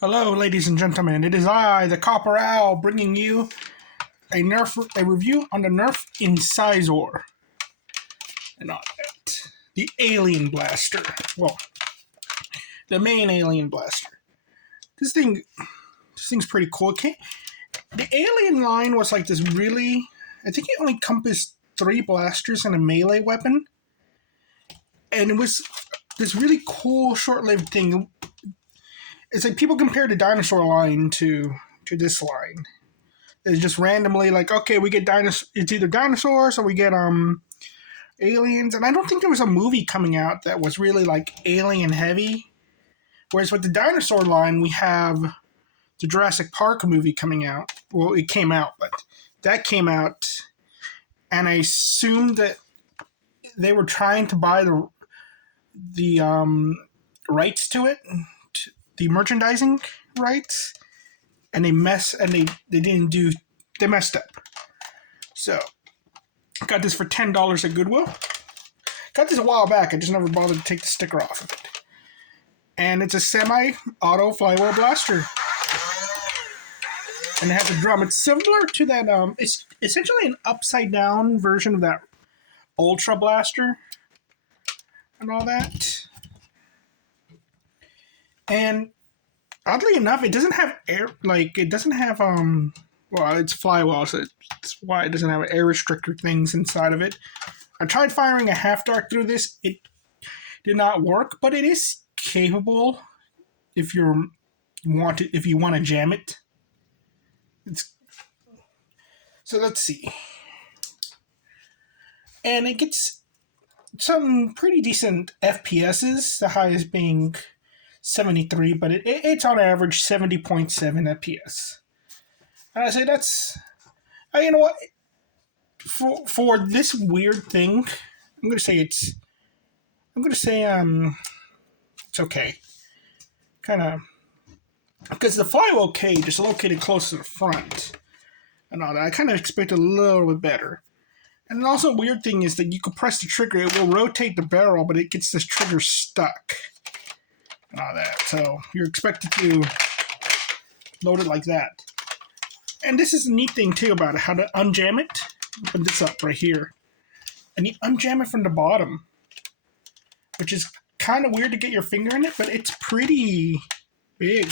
Hello, ladies and gentlemen. It is I, the Copper Owl, bringing you a review on the Nerf Incisor and on it. The Alien Blaster. Well, the main Alien Blaster. This thing's pretty cool. The Alien line was like this really. I think it only encompassed 3 blasters and a melee weapon, and it was this really cool, short-lived thing. It's like people compare the dinosaur line to this line. It's just randomly like, okay, we get it's either dinosaurs or we get aliens, and I don't think there was a movie coming out that was really like alien heavy. Whereas with the dinosaur line, we have the Jurassic Park movie coming out. Well, it came out, but that came out, and I assumed that they were trying to buy the rights to it, the merchandising rights, and they messed up. So I got this for $10 at Goodwill. Got this a while back. I just never bothered to take the sticker off of it. And it's a semi-auto flywheel blaster. And it has a drum. It's similar to that. It's essentially an upside-down version of that Ultra Blaster and all that. And oddly enough, it doesn't have air. Like, it doesn't have well, it's flywheel, so that's why it doesn't have air restrictor things inside of it. I tried firing a half dart through this. It did not work, but it is capable if you want to jam it. So let's see. And it gets some pretty decent FPSs, the highest being 73, but it's on average 70.7 FPS. And I say that's, you know what, for this weird thing, I'm gonna say it's okay, kind of, because the flywheel cage is located close to the front and all that. I kind of expect a little bit better. And also, a weird thing is that you can press the trigger, it will rotate the barrel, but it gets this trigger stuck and all that. So you're expected to load it like that. And this is a neat thing too about it, how to unjam it. Open this up right here, and you unjam it from the bottom, which is kind of weird to get your finger in it, but it's pretty big.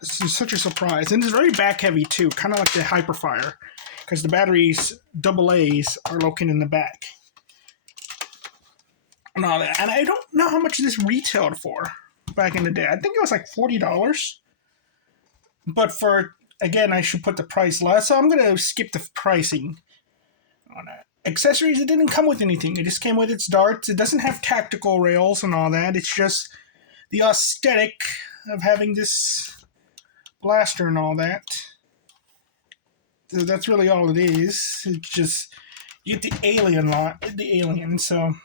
This is such a surprise, and it's very back heavy too, kind of like the Hyperfire, because the batteries AA's are located in the back and all that. And I don't know how much this retailed for back in the day. I think it was like $40, but again, I should put the price less, so I'm going to skip the pricing on that. Accessories, it didn't come with anything. It just came with its darts. It doesn't have tactical rails and all that. It's just the aesthetic of having this blaster and all that. So that's really all it is. It's just, you get the alien. So I'm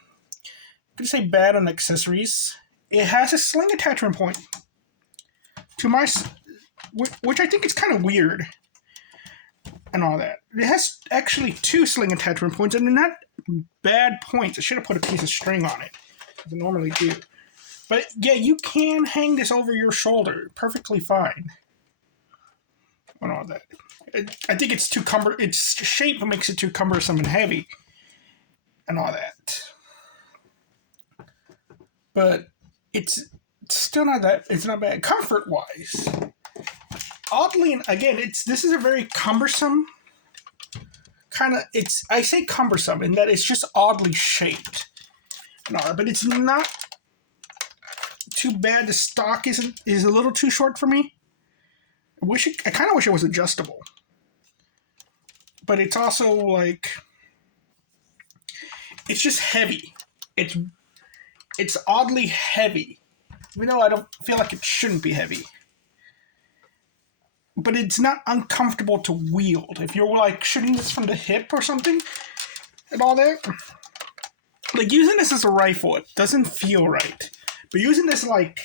going to say bad on accessories. It has a sling attachment point. Which I think is kind of weird and all that. It has actually 2 sling attachment points, and they're not bad points. I should have put a piece of string on it, as I normally do. But yeah, you can hang this over your shoulder perfectly fine and all that. I think it's its shape makes it too cumbersome and heavy and all that. But it's still not that, it's not bad comfort-wise. Oddly, again, this is a very cumbersome kind of, I say cumbersome in that it's just oddly shaped. But it's not too bad. The stock is a little too short for me. I kind of wish it was adjustable. But it's also like, it's just heavy. It's oddly heavy. Even though I don't feel like it shouldn't be heavy. But it's not uncomfortable to wield. If you're like shooting this from the hip or something and all that, like using this as a rifle, it doesn't feel right. But using this like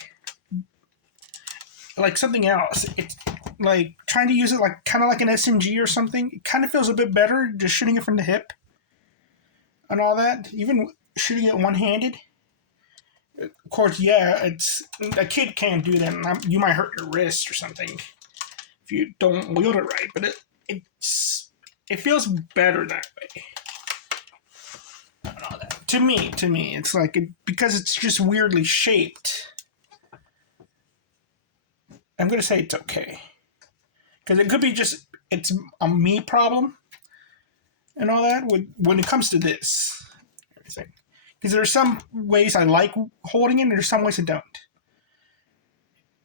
something else, it's like trying to use it like kind of like an SMG or something. It kind of feels a bit better just shooting it from the hip and all that. Even shooting it one-handed, Of course, yeah, it's a kid can't do that, and you might hurt your wrist or something if you don't wield it right. But it feels better that way. All that. To me, it's like because it's just weirdly shaped. I'm gonna say it's okay because it could be just it's a me problem and all that when it comes to this everything. Because there are some ways I like holding it, and there's some ways I don't.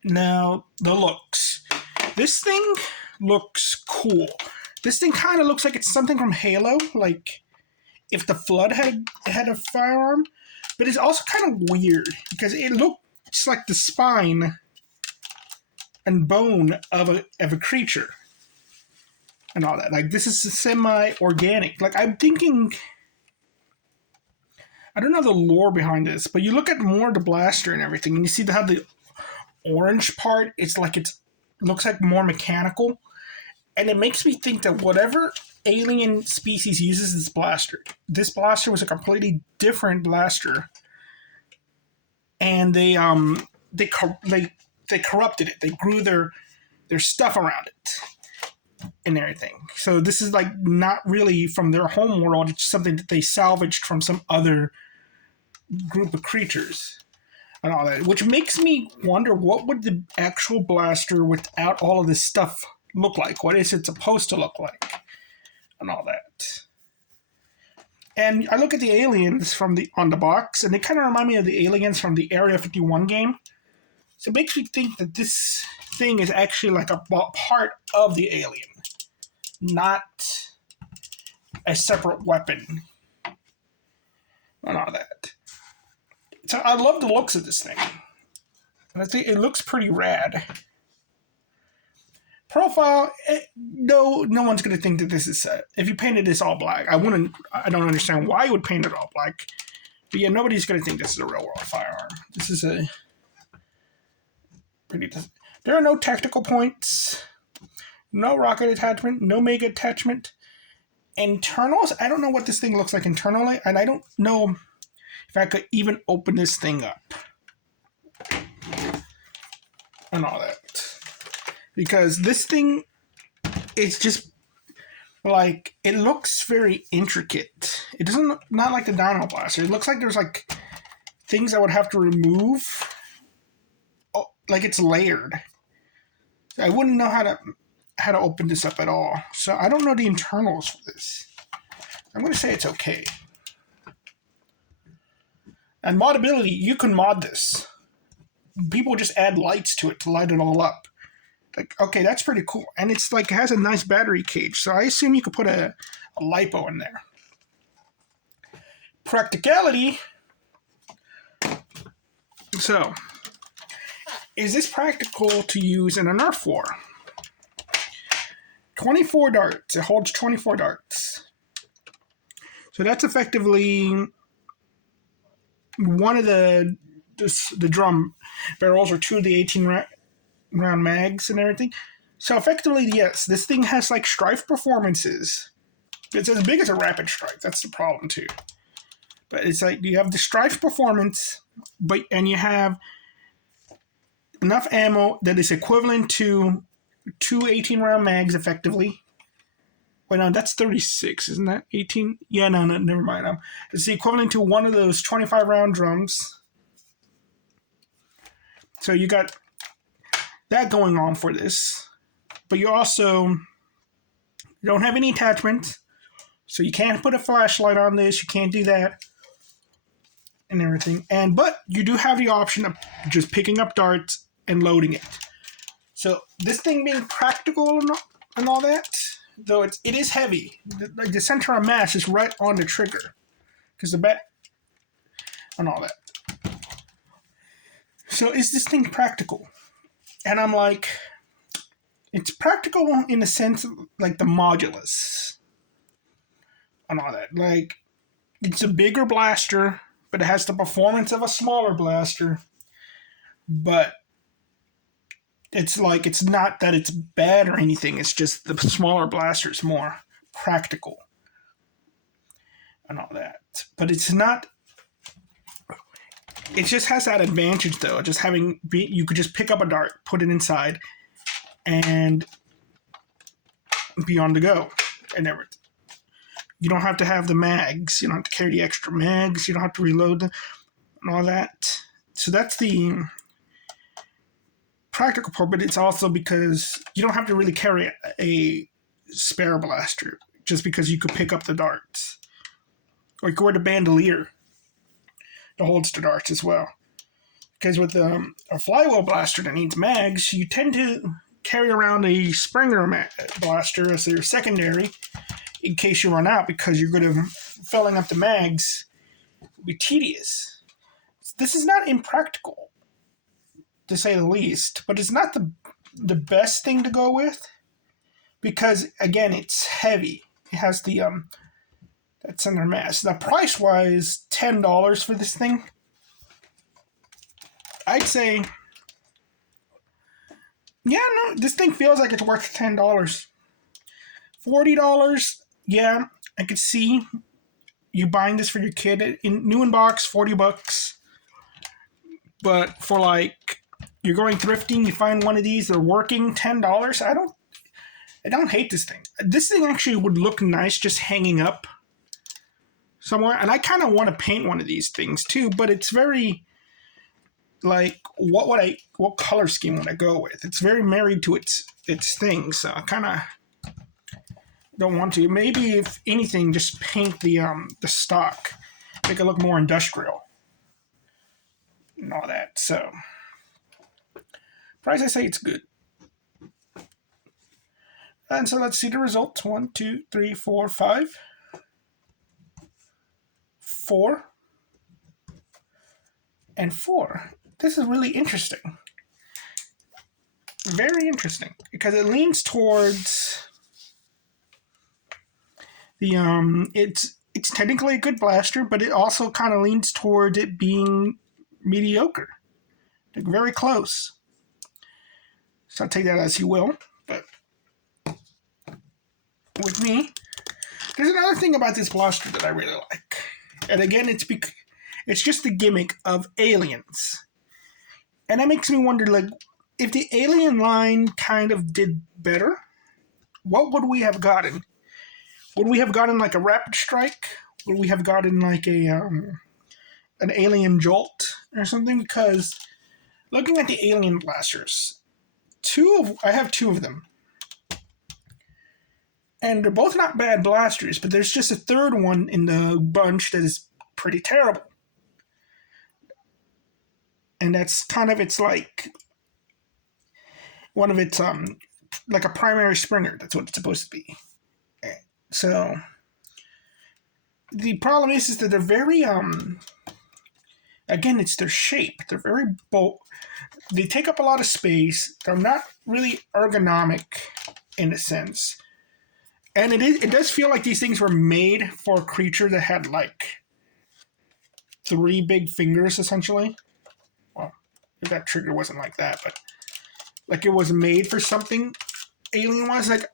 Now the looks. This thing looks cool. This thing kind of looks like it's something from Halo, like if the Flood had a firearm, but it's also kind of weird because it looks like the spine and bone of a creature and all that. Like this is semi-organic. Like I'm thinking, I don't know the lore behind this, but you look at more of the blaster and everything, and you see how the orange part is like it looks like more mechanical, and it makes me think that whatever alien species uses this blaster was a completely different blaster, and they corrupted it. They grew their stuff around it and everything. So this is like not really from their home world. It's something that they salvaged from some other group of creatures and all that, which makes me wonder what would the actual blaster without all of this stuff look like? What is it supposed to look like? And all that. And I look at the aliens on the box, and they kind of remind me of the aliens from the Area 51 game. So it makes me think that this thing is actually like a part of the alien, not a separate weapon. And all that. So I love the looks of this thing. And I think it looks pretty rad. Profile, no one's going to think that this is if you painted this all black, I don't understand why you would paint it all black. But yeah, nobody's going to think this is a real world firearm. This is a pretty... There are no technical points, no rocket attachment, no mega attachment. Internals, I don't know what this thing looks like internally, and I don't know if I could even open this thing up. And all that. Because this thing, it's just like, it looks very intricate. It doesn't look, not like the Dino Blaster. It looks like there's like things I would have to remove. Oh, like it's layered. I wouldn't know how to open this up at all. So I don't know the internals for this. I'm going to say it's okay. And modability, you can mod this. People just add lights to it to light it all up. Like, okay, that's pretty cool. And it's like, it has a nice battery cage. So I assume you could put a LiPo in there. Practicality. So, is this practical to use in a Nerf war? 24 darts. It holds 24 darts. So that's effectively one of the drum barrels or two of the 18 round mags and everything. So effectively, yes, this thing has like strife performances. It's as big as a rapid strike. That's the problem too. But it's like you have the strife performance, and you have enough ammo that is equivalent to two 18-round mags effectively. Wait, no, that's 36, isn't that 18? Yeah, no, never mind. It's the equivalent to one of those 25-round drums. So you got that going on for this. But you also don't have any attachments. So you can't put a flashlight on this. You can't do that. And everything. But you do have the option of just picking up darts and loading it. So this thing being practical and all that, though it is heavy. Like the center of mass is right on the trigger. Because the bat and all that. So is this thing practical? And I'm like, it's practical in the sense of like the modulus and all that. Like, it's a bigger blaster, but it has the performance of a smaller blaster. But it's like, it's not that it's bad or anything. It's just the smaller blaster is more practical and all that. But it's not It just has that advantage, though. Just you could just pick up a dart, put it inside, and be on the go. And everything. You don't have to have the mags. You don't have to carry the extra mags. You don't have to reload them and all that. So that's the practical part, but it's also because you don't have to really carry a spare blaster just because you could pick up the darts. Or you could wear the bandolier that holds the darts as well. Because with a flywheel blaster that needs mags, you tend to carry around a Springer blaster as your secondary in case you run out, because you're going to filling up the mags will be tedious. This is not impractical, to say the least, but it's not the best thing to go with because, again, it's heavy. It has the that center mass. Now, price-wise, $10 for this thing. I'd say, yeah, no, this thing feels like it's worth $10. $40, yeah, I could see you buying this for your kid new in box, $40. But for like, you're going thrifting, you find one of these, they're working, $10. I don't hate this thing. This thing actually would look nice just hanging up somewhere. And I kind of want to paint one of these things too, but it's very like, what color scheme would I go with? It's very married to its thing, so I kind of don't want to. Maybe if anything, just paint the stock, make it look more industrial and all that. So price, I say it's good. And so let's see the results. 1, 2, 3, 4, 5, 4, and 4. This is really interesting. Very interesting because it leans towards the it's technically a good blaster, but it also kind of leans toward it being mediocre. Like very close. So take that as you will. But with me, there's another thing about this blaster that I really like. And again, it's just the gimmick of aliens. And that makes me wonder, like, if the alien line kind of did better, what would we have gotten? Would we have gotten like a rapid strike? Would we have gotten like an alien jolt or something? Because looking at the alien blasters, I have two of them. And they're both not bad blasters, but there's just a third one in the bunch that is pretty terrible. And that's kind of, it's like one of its, like a primary Springer. That's what it's supposed to be. So, the problem is that they're very, again, it's their shape. They're very they take up a lot of space. They're not really ergonomic in a sense. And it does feel like these things were made for a creature that had like 3 big fingers, essentially. Well, if that trigger wasn't like that, but like it was made for something alien-wise. Like,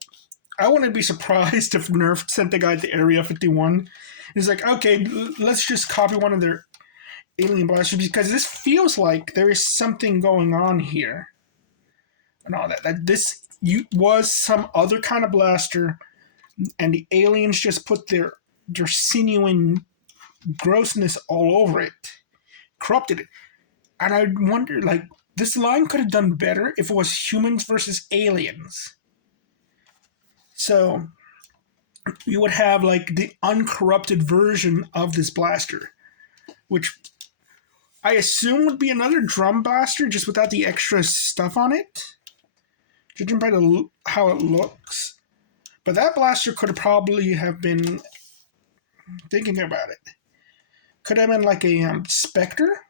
I wouldn't be surprised if Nerf sent the guy to Area 51. He's like, okay, let's just copy one of their alien blasters because this feels like there is something going on here and all that. That this was some other kind of blaster, and the aliens just put their sinew grossness all over it, corrupted it. And I wonder, like, this line could have done better if it was humans versus aliens. So you would have like the uncorrupted version of this blaster, which I assume would be another drum blaster just without the extra stuff on it, judging by how it looks. But that blaster could probably have been, thinking about it, could have been like a Spectre,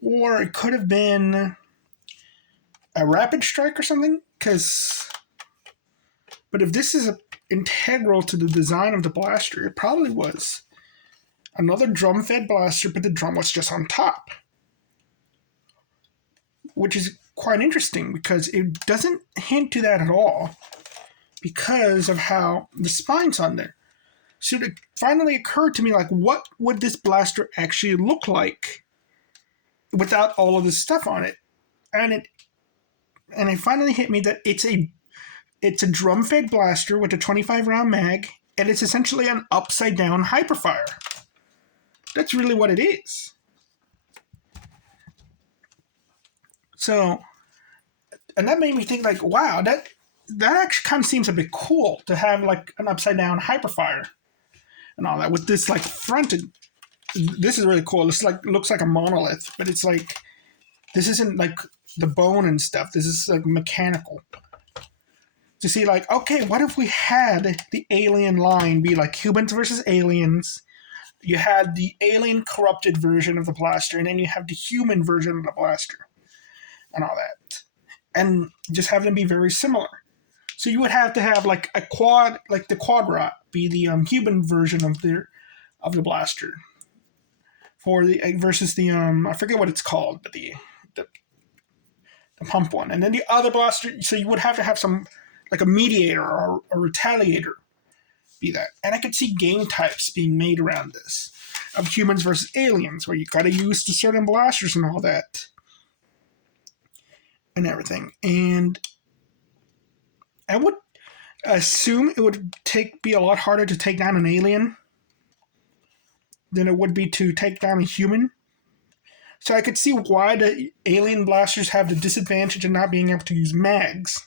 or it could have been a Rapid Strike or something. But if this is integral to the design of the blaster, it probably was another drum-fed blaster, but the drum was just on top. Which is quite interesting because it doesn't hint to that at all because of how the spine's on there. So it finally occurred to me, like, what would this blaster actually look like without all of this stuff on it. And it finally hit me that it's a drum-fed blaster with a 25-round mag, and it's essentially an upside-down hyperfire. That's really what it is. So, and that made me think, like, wow, that actually kind of seems a bit cool to have, like, an upside-down hyperfire and all that with this, like, fronted. This is really cool. This looks like a monolith, but it's like, this isn't like the bone and stuff. This is like mechanical. To see, like, okay, what if we had the alien line be like humans versus aliens? You had the alien corrupted version of the blaster, and then you have the human version of the blaster, and all that, and just have them be very similar. So you would have to have like a quad, like the quad rot, be the human version of the blaster, for the versus the I forget what it's called, but the pump one, and then the other blaster. So you would have to have some like a mediator or a retaliator be that. And I could see game types being made around this of humans versus aliens, where you got to use the certain blasters and all that and everything. And I would assume it would be a lot harder to take down an alien than it would be to take down a human. So I could see why the alien blasters have the disadvantage of not being able to use mags.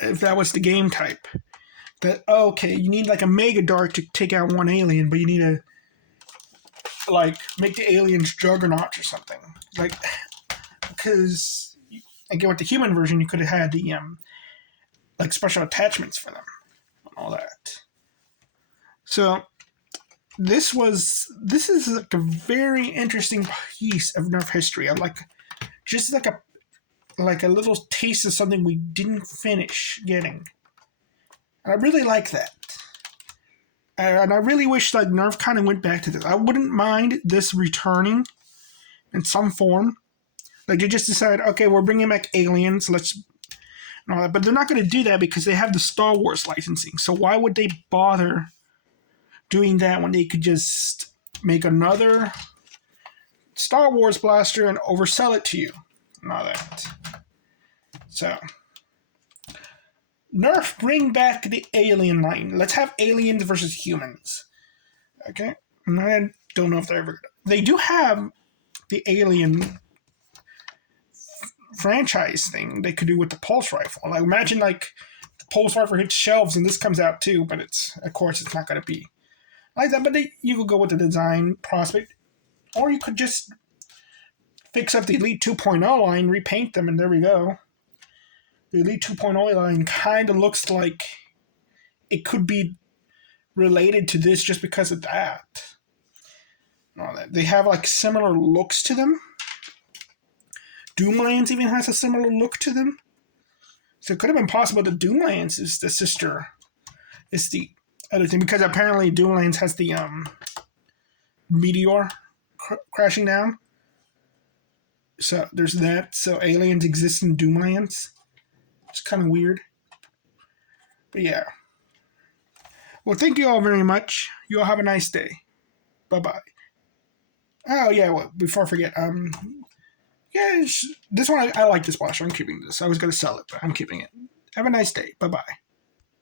If that was the game type. That, okay, you need like a mega dart to take out one alien, but you need to like make the aliens juggernauts or something. Like, because again, with the human version, you could have had the like special attachments for them and all that. So this is like a very interesting piece of Nerf history. I'm like, just like a little taste of something we didn't finish getting. And I really like that. And I really wish like Nerf kind of went back to this. I wouldn't mind this returning in some form. Like they just decided, okay, we're bringing back aliens, let's and all that. But they're not going to do that because they have the Star Wars licensing. So why would they bother doing that when they could just make another Star Wars blaster and oversell it to you and all that? So Nerf, bring back the alien line. Let's have aliens versus humans. Okay? And I don't know if they're ever... They do have the alien franchise thing they could do with the pulse rifle. Like, imagine, like, the pulse rifle hits shelves and this comes out too, but of course, it's not going to be like that. But you could go with the design prospect. Or you could just fix up the Elite 2.0 line, repaint them, and there we go. The Elite 2.0 line kind of looks like it could be related to this just because of that. They have like similar looks to them. Doomlands even has a similar look to them. So it could have been possible that Doomlands is the sister. It's the other thing, because apparently Doomlands has the meteor crashing down. So there's that. So aliens exist in Doomlands. It's kind of weird. But yeah. Well, thank you all very much. You all have a nice day. Bye-bye. Oh, yeah, well, before I forget, yeah, this one, I like this blaster. I'm keeping this. I was going to sell it, but I'm keeping it. Have a nice day. Bye-bye.